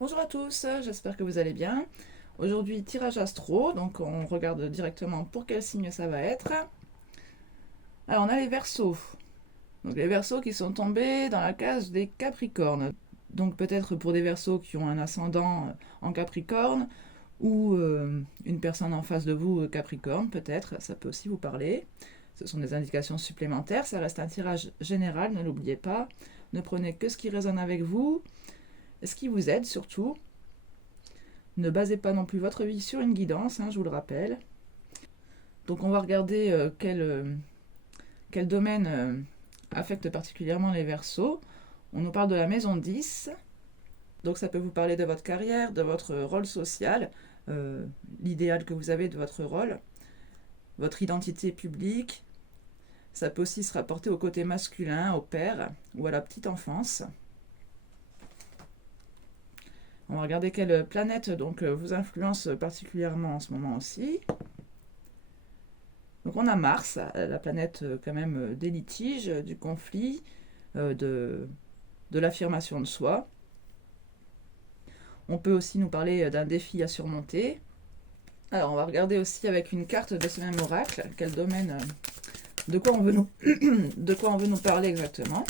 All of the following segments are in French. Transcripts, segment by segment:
Bonjour à tous, j'espère que vous allez bien. Aujourd'hui, tirage astro, donc on regarde directement pour quel signe ça va être. Alors on a les Verseaux. Donc les Verseaux qui sont tombés dans la case des Capricornes. Donc peut-être pour des Verseaux qui ont un ascendant en Capricorne ou une personne en face de vous Capricorne, peut-être, ça peut aussi vous parler. Ce sont des indications supplémentaires, ça reste un tirage général, ne l'oubliez pas. Ne prenez que ce qui résonne avec vous, ce qui vous aide surtout. Ne basez pas non plus votre vie sur une guidance, je vous le rappelle. Donc on va regarder quel domaine affecte particulièrement les Verseaux. On nous parle de la maison 10. Donc ça peut vous parler de votre carrière, de votre rôle social, l'idéal que vous avez de votre rôle, votre identité publique. Ça peut aussi se rapporter au côté masculin, au père ou à la petite enfance. On va regarder quelle planète vous influence particulièrement en ce moment aussi. Donc on a Mars, la planète quand même des litiges, du conflit, de l'affirmation de soi. On peut aussi nous parler d'un défi à surmonter. Alors on va regarder aussi avec une carte de ce même oracle, quel domaine, de quoi on veut nous, de quoi on veut nous parler exactement.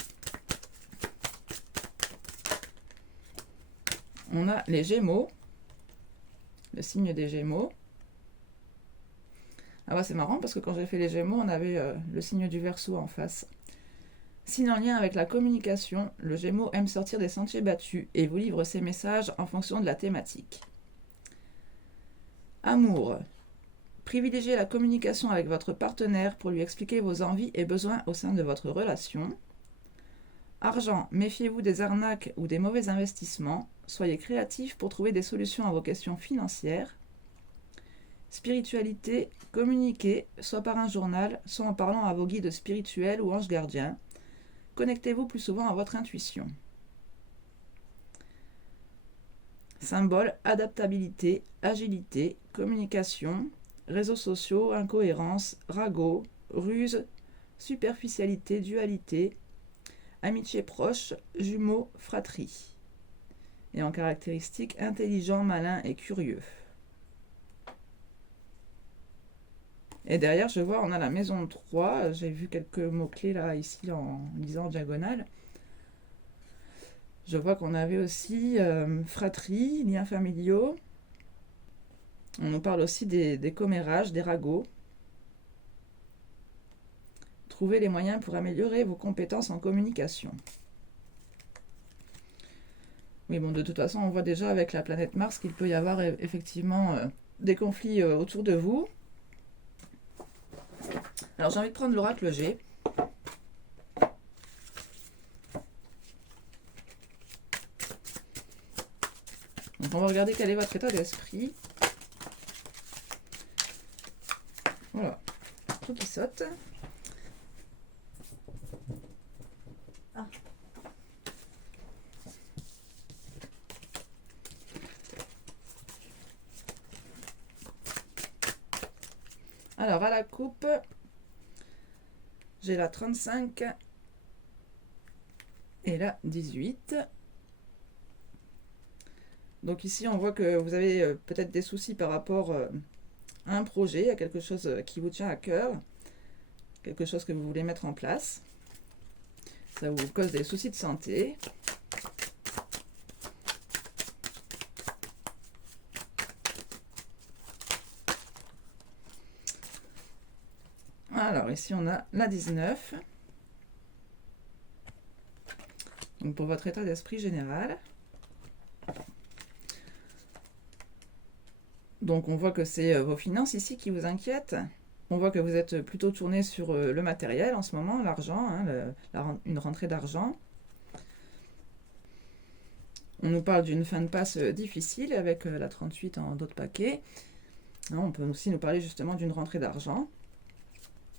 On a les Gémeaux, le signe des Gémeaux. Ah ouais, c'est marrant parce que quand j'ai fait les Gémeaux, on avait le signe du Verseau en face. Signe en lien avec la communication, le Gémeaux aime sortir des sentiers battus et vous livre ses messages en fonction de la thématique. Amour. Privilégiez la communication avec votre partenaire pour lui expliquer vos envies et besoins au sein de votre relation. Argent. Méfiez-vous des arnaques ou des mauvais investissements. Soyez créatif pour trouver des solutions à vos questions financières. Spiritualité. Communiquez, soit par un journal, soit en parlant à vos guides spirituels ou anges gardiens. Connectez-vous plus souvent à votre intuition. Symbole, adaptabilité, agilité, communication, réseaux sociaux, incohérence, ragot, ruse, superficialité, dualité, amitié proche, jumeaux, fratrie. Et en caractéristiques, intelligent, malin et curieux. Et derrière, je vois, on a la maison 3. J'ai vu quelques mots-clés là, ici, en lisant en diagonale. Je vois qu'on avait aussi fratrie, liens familiaux. On nous parle aussi des commérages, des ragots. Trouvez les moyens pour améliorer vos compétences en communication. Oui, bon, de toute façon, on voit déjà avec la planète Mars qu'il peut y avoir effectivement des conflits autour de vous. Alors, j'ai envie de prendre l'oracle G. Donc, on va regarder quel est votre état d'esprit. Voilà, tout qui saute. Ah. Alors, à la coupe, j'ai la 35 et la 18. Donc ici, on voit que vous avez peut-être des soucis par rapport à un projet, à quelque chose qui vous tient à cœur, quelque chose que vous voulez mettre en place. Ça vous cause des soucis de santé. Alors ici, on a la 19. Donc pour votre état d'esprit général. Donc on voit que c'est vos finances ici qui vous inquiètent. On voit que vous êtes plutôt tourné sur le matériel en ce moment, l'argent, une rentrée d'argent. On nous parle d'une fin de passe difficile avec la 38 en dos de paquet. On peut aussi nous parler justement d'une rentrée d'argent.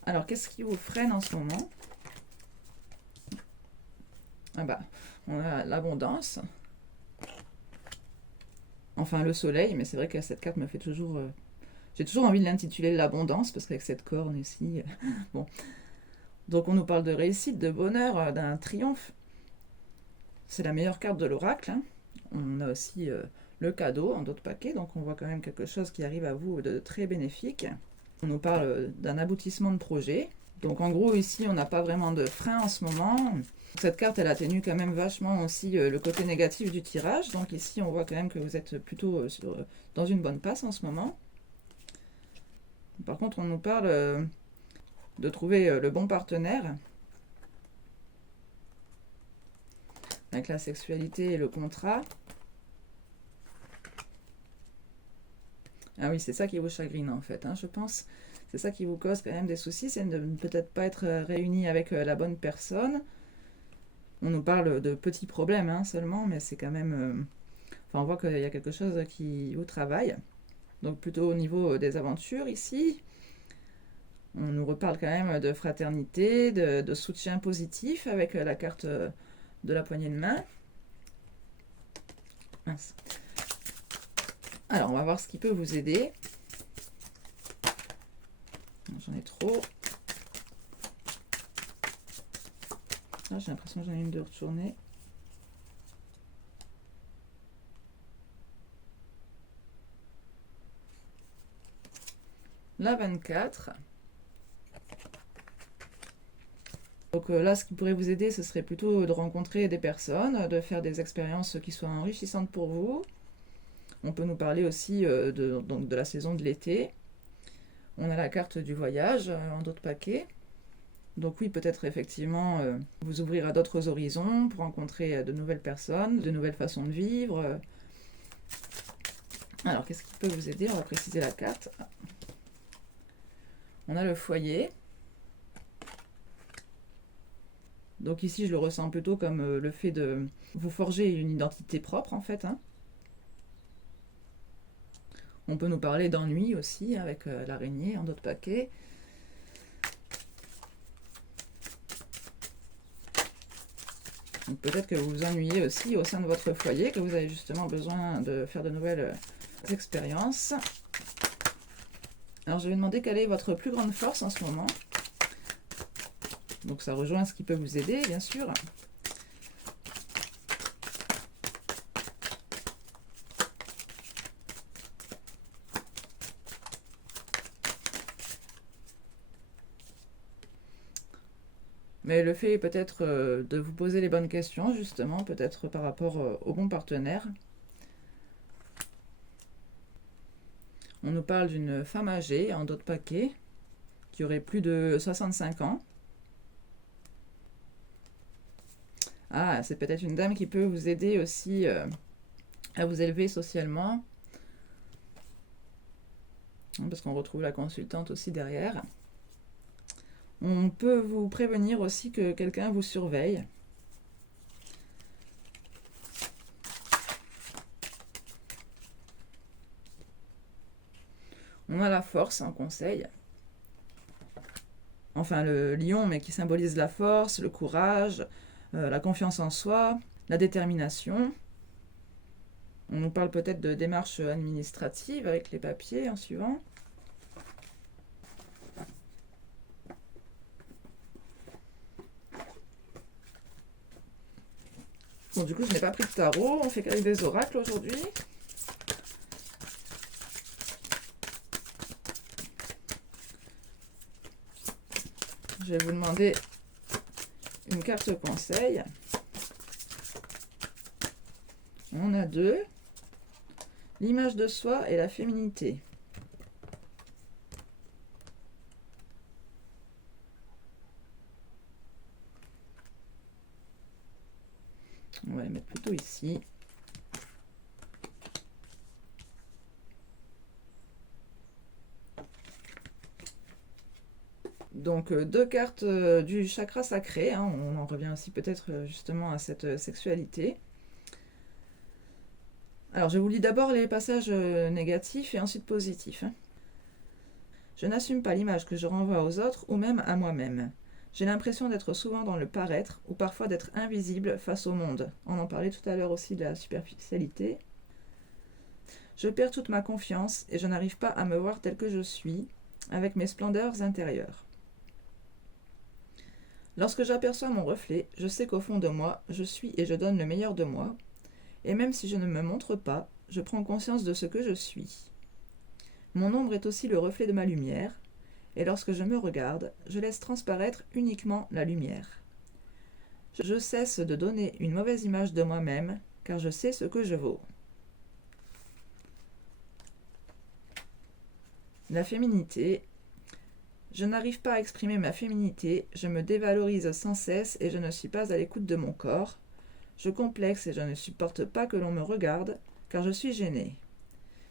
Alors qu'est-ce qui vous freine en ce moment? Ah bah, on a l'abondance. Enfin le soleil, mais c'est vrai que cette carte me fait toujours... j'ai toujours envie de l'intituler l'abondance, parce qu'avec cette corne ici... bon. Donc on nous parle de réussite, de bonheur, d'un triomphe. C'est la meilleure carte de l'oracle. on a aussi le cadeau en d'autres paquets, donc on voit quand même quelque chose qui arrive à vous de très bénéfique. On nous parle d'un aboutissement de projet. Donc en gros ici on n'a pas vraiment de frein en ce moment. Cette carte elle atténue quand même vachement aussi le côté négatif du tirage. Donc ici on voit quand même que vous êtes plutôt dans une bonne passe en ce moment. Par contre on nous parle de trouver le bon partenaire. Avec la sexualité et le contrat. Ah oui, c'est ça qui vous chagrine en fait, hein, je pense. C'est ça qui vous cause quand même des soucis, c'est de ne peut-être pas être réuni avec la bonne personne. On nous parle de petits problèmes hein, seulement, mais c'est quand même... Enfin, on voit qu'il y a quelque chose qui vous travaille. Donc plutôt au niveau des aventures ici. On nous reparle quand même de fraternité, de soutien positif avec la carte de la poignée de main. Mince. Alors, on va voir ce qui peut vous aider. J'en ai trop. Ah, j'ai l'impression que j'en ai une de retournée. La 24. Donc là, ce qui pourrait vous aider, ce serait plutôt de rencontrer des personnes, de faire des expériences qui soient enrichissantes pour vous. On peut nous parler aussi donc de la saison de l'été. On a la carte du voyage en d'autres paquets. Donc oui, peut-être effectivement vous ouvrir à d'autres horizons pour rencontrer de nouvelles personnes, de nouvelles façons de vivre. Alors, qu'est-ce qui peut vous aider? On va préciser la carte. On a le foyer. Donc ici, je le ressens plutôt comme le fait de vous forger une identité propre, en fait. Hein. On peut nous parler d'ennui aussi, avec l'araignée en d'autres paquets. Donc peut-être que vous vous ennuyez aussi au sein de votre foyer, que vous avez justement besoin de faire de nouvelles expériences. Alors je vais demander quelle est votre plus grande force en ce moment. Donc ça rejoint ce qui peut vous aider, bien sûr. Mais le fait peut-être de vous poser les bonnes questions, justement, peut-être par rapport au bon partenaire. On nous parle d'une femme âgée, en d'autres paquets, qui aurait plus de 65 ans. Ah, c'est peut-être une dame qui peut vous aider aussi à vous élever socialement. Parce qu'on retrouve la consultante aussi derrière. On peut vous prévenir aussi que quelqu'un vous surveille. On a la force en conseil. Enfin, le lion, mais qui symbolise la force, le courage, la confiance en soi, la détermination. On nous parle peut-être de démarches administratives avec les papiers en suivant. Bon, du coup, je n'ai pas pris de tarot. On fait qu'avec des oracles aujourd'hui. Je vais vous demander une carte conseil. On a deux. L'image de soi et la féminité. On va les mettre plutôt ici. Donc deux cartes du chakra sacré, hein, on en revient aussi peut-être justement à cette sexualité. Alors je vous lis d'abord les passages négatifs et ensuite positifs. Hein. Je n'assume pas l'image que je renvoie aux autres ou même à moi-même. J'ai l'impression d'être souvent dans le paraître ou parfois d'être invisible face au monde. On en parlait tout à l'heure aussi de la superficialité. Je perds toute ma confiance et je n'arrive pas à me voir tel que je suis, avec mes splendeurs intérieures. Lorsque j'aperçois mon reflet, je sais qu'au fond de moi, je suis et je donne le meilleur de moi, et même si je ne me montre pas, je prends conscience de ce que je suis. Mon ombre est aussi le reflet de ma lumière, et lorsque je me regarde, je laisse transparaître uniquement la lumière. Je cesse de donner une mauvaise image de moi-même, car je sais ce que je vaux. La féminité. Je n'arrive pas à exprimer ma féminité, je me dévalorise sans cesse et je ne suis pas à l'écoute de mon corps. Je complexe et je ne supporte pas que l'on me regarde, car je suis gênée.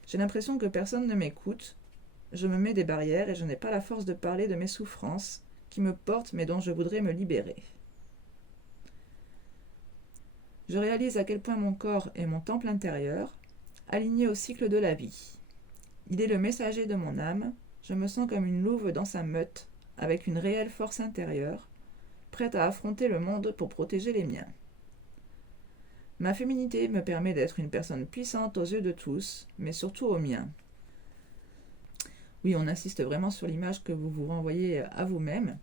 J'ai l'impression que personne ne m'écoute. Je me mets des barrières et je n'ai pas la force de parler de mes souffrances, qui me portent mais dont je voudrais me libérer. Je réalise à quel point mon corps est mon temple intérieur, aligné au cycle de la vie. Il est le messager de mon âme, je me sens comme une louve dans sa meute, avec une réelle force intérieure, prête à affronter le monde pour protéger les miens. Ma féminité me permet d'être une personne puissante aux yeux de tous, mais surtout aux miens. Oui, on insiste vraiment sur l'image que vous vous renvoyez à vous-même.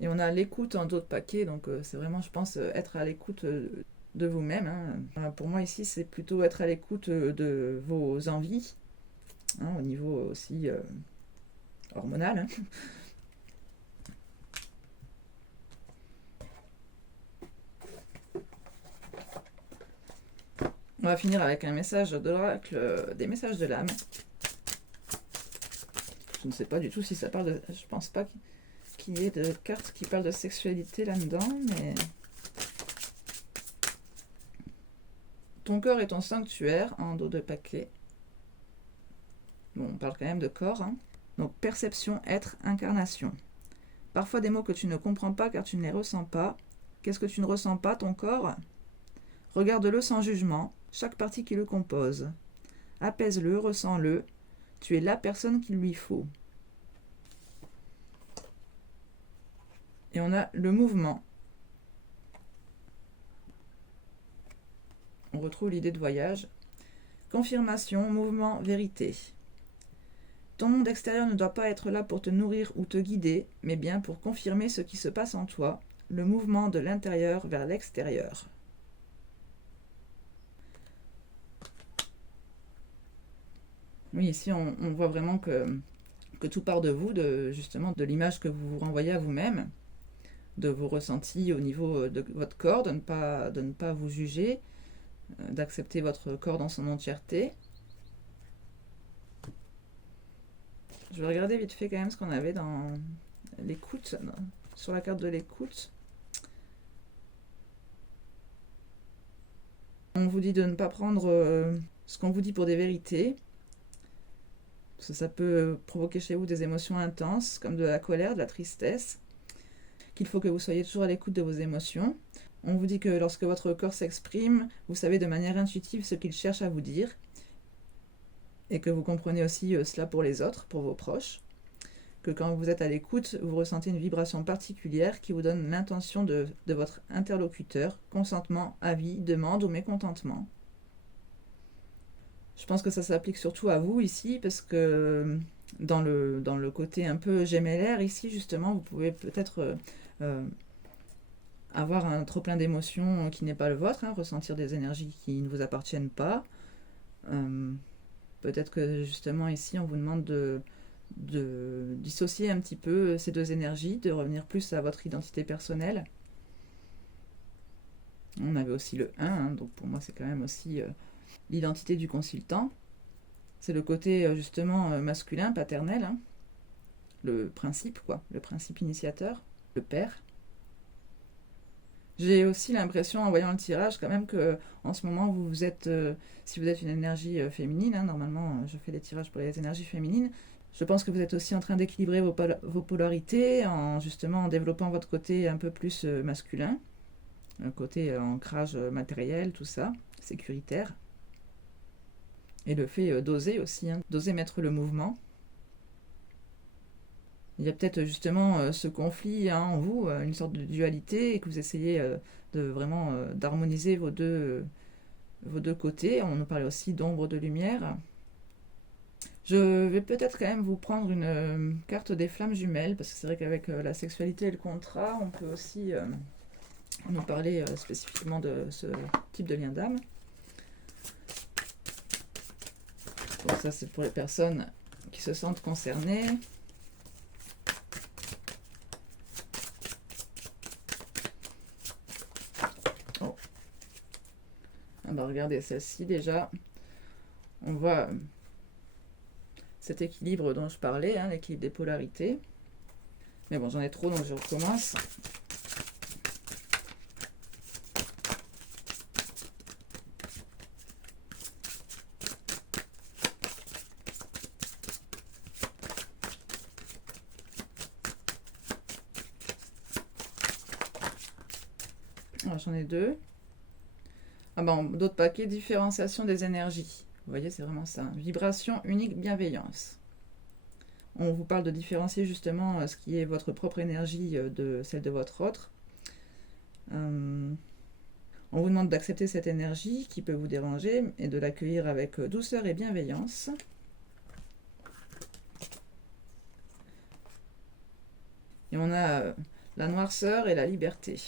Et on a l'écoute en dos de paquet, donc c'est vraiment, je pense, être à l'écoute de vous-même. Hein. Pour moi, ici, c'est plutôt être à l'écoute de vos envies, hein, au niveau aussi hormonal. Hein. On va finir avec un message de l'oracle des messages de l'âme. Je ne sais pas du tout si ça parle de... Je pense pas qu'il y ait de cartes qui parlent de sexualité là-dedans, mais... Ton corps est ton sanctuaire, en dos de paquet. Bon, on parle quand même de corps. Hein. Donc, perception, être, incarnation. Parfois des mots que tu ne comprends pas car tu ne les ressens pas. Qu'est-ce que tu ne ressens pas, ton corps ? Regarde-le sans jugement, chaque partie qui le compose. Apaise-le, ressens-le. Tu es la personne qu'il lui faut. Et on a le mouvement. On retrouve l'idée de voyage. Confirmation, mouvement, vérité. Ton monde extérieur ne doit pas être là pour te nourrir ou te guider, mais bien pour confirmer ce qui se passe en toi, le mouvement de l'intérieur vers l'extérieur. Oui, ici on voit vraiment que tout part de vous, justement de l'image que vous vous renvoyez à vous-même, de vos ressentis au niveau de votre corps, de ne pas vous juger, d'accepter votre corps dans son entièreté. Je vais regarder vite fait quand même ce qu'on avait dans l'écoute, sur la carte de l'écoute. On vous dit de ne pas prendre ce qu'on vous dit pour des vérités. Parce que ça peut provoquer chez vous des émotions intenses, comme de la colère, de la tristesse. Qu'il faut que vous soyez toujours à l'écoute de vos émotions. On vous dit que lorsque votre corps s'exprime, vous savez de manière intuitive ce qu'il cherche à vous dire. Et que vous comprenez aussi cela pour les autres, pour vos proches. Que quand vous êtes à l'écoute, vous ressentez une vibration particulière qui vous donne l'intention de votre interlocuteur, consentement, avis, demande ou mécontentement. Je pense que ça s'applique surtout à vous ici, parce que dans le côté un peu gémellaire ici, justement, vous pouvez peut-être avoir un trop plein d'émotions qui n'est pas le vôtre, hein, ressentir des énergies qui ne vous appartiennent pas. Peut-être que justement ici, on vous demande de dissocier un petit peu ces deux énergies, de revenir plus à votre identité personnelle. On avait aussi le 1, hein, donc pour moi c'est quand même aussi l'identité du consultant. C'est le côté justement masculin, paternel, hein, le principe quoi, le principe initiateur, le père. J'ai aussi l'impression en voyant le tirage quand même que en ce moment vous êtes, si vous êtes une énergie féminine, hein, normalement je fais des tirages pour les énergies féminines, je pense que vous êtes aussi en train d'équilibrer vos polarités en justement en développant votre côté un peu plus masculin, un côté ancrage matériel, tout ça, sécuritaire. Et le fait d'oser aussi, hein, d'oser mettre le mouvement. Il y a peut-être justement ce conflit hein, en vous, une sorte de dualité, et que vous essayez de vraiment d'harmoniser vos deux côtés. On nous parlait aussi d'ombre, de lumière. Je vais peut-être quand même vous prendre une carte des flammes jumelles, parce que c'est vrai qu'avec la sexualité et le contrat, on peut aussi nous parler spécifiquement de ce type de lien d'âme. Donc ça, c'est pour les personnes qui se sentent concernées. Oh. Ah bah regardez celle-ci déjà. On voit cet équilibre dont je parlais, hein, l'équilibre des polarités. Mais bon, j'en ai trop, donc je recommence. Alors j'en ai deux. Ah ben, d'autres paquets, différenciation des énergies. Vous voyez, c'est vraiment ça. Vibration unique, bienveillance. On vous parle de différencier justement ce qui est votre propre énergie de celle de votre autre. On vous demande d'accepter cette énergie qui peut vous déranger et de l'accueillir avec douceur et bienveillance. Et on a la noirceur et la liberté.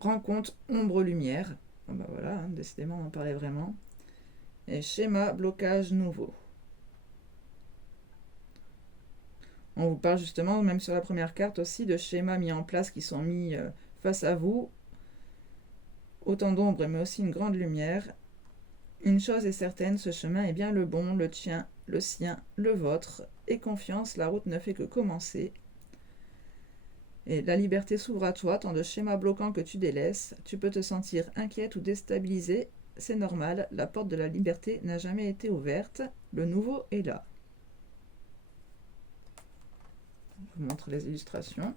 Rencontre ombre-lumière. Bon ben voilà, hein, décidément on en parlait vraiment. Et schéma blocage nouveau. On vous parle justement, même sur la première carte aussi, de schémas mis en place qui sont mis face à vous. Autant d'ombre mais aussi une grande lumière. Une chose est certaine, ce chemin est bien le bon, le tien, le sien, le vôtre. Et confiance, la route ne fait que commencer. Et la liberté s'ouvre à toi, tant de schémas bloquants que tu délaisses. Tu peux te sentir inquiète ou déstabilisée. C'est normal, la porte de la liberté n'a jamais été ouverte. Le nouveau est là. Je vous montre les illustrations.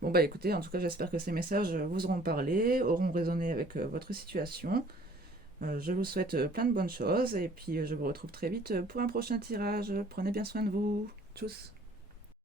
Bon bah écoutez, en tout cas j'espère que ces messages vous auront parlé, auront résonné avec votre situation. Je vous souhaite plein de bonnes choses et puis je vous retrouve très vite pour un prochain tirage. Prenez bien soin de vous. Tchuss.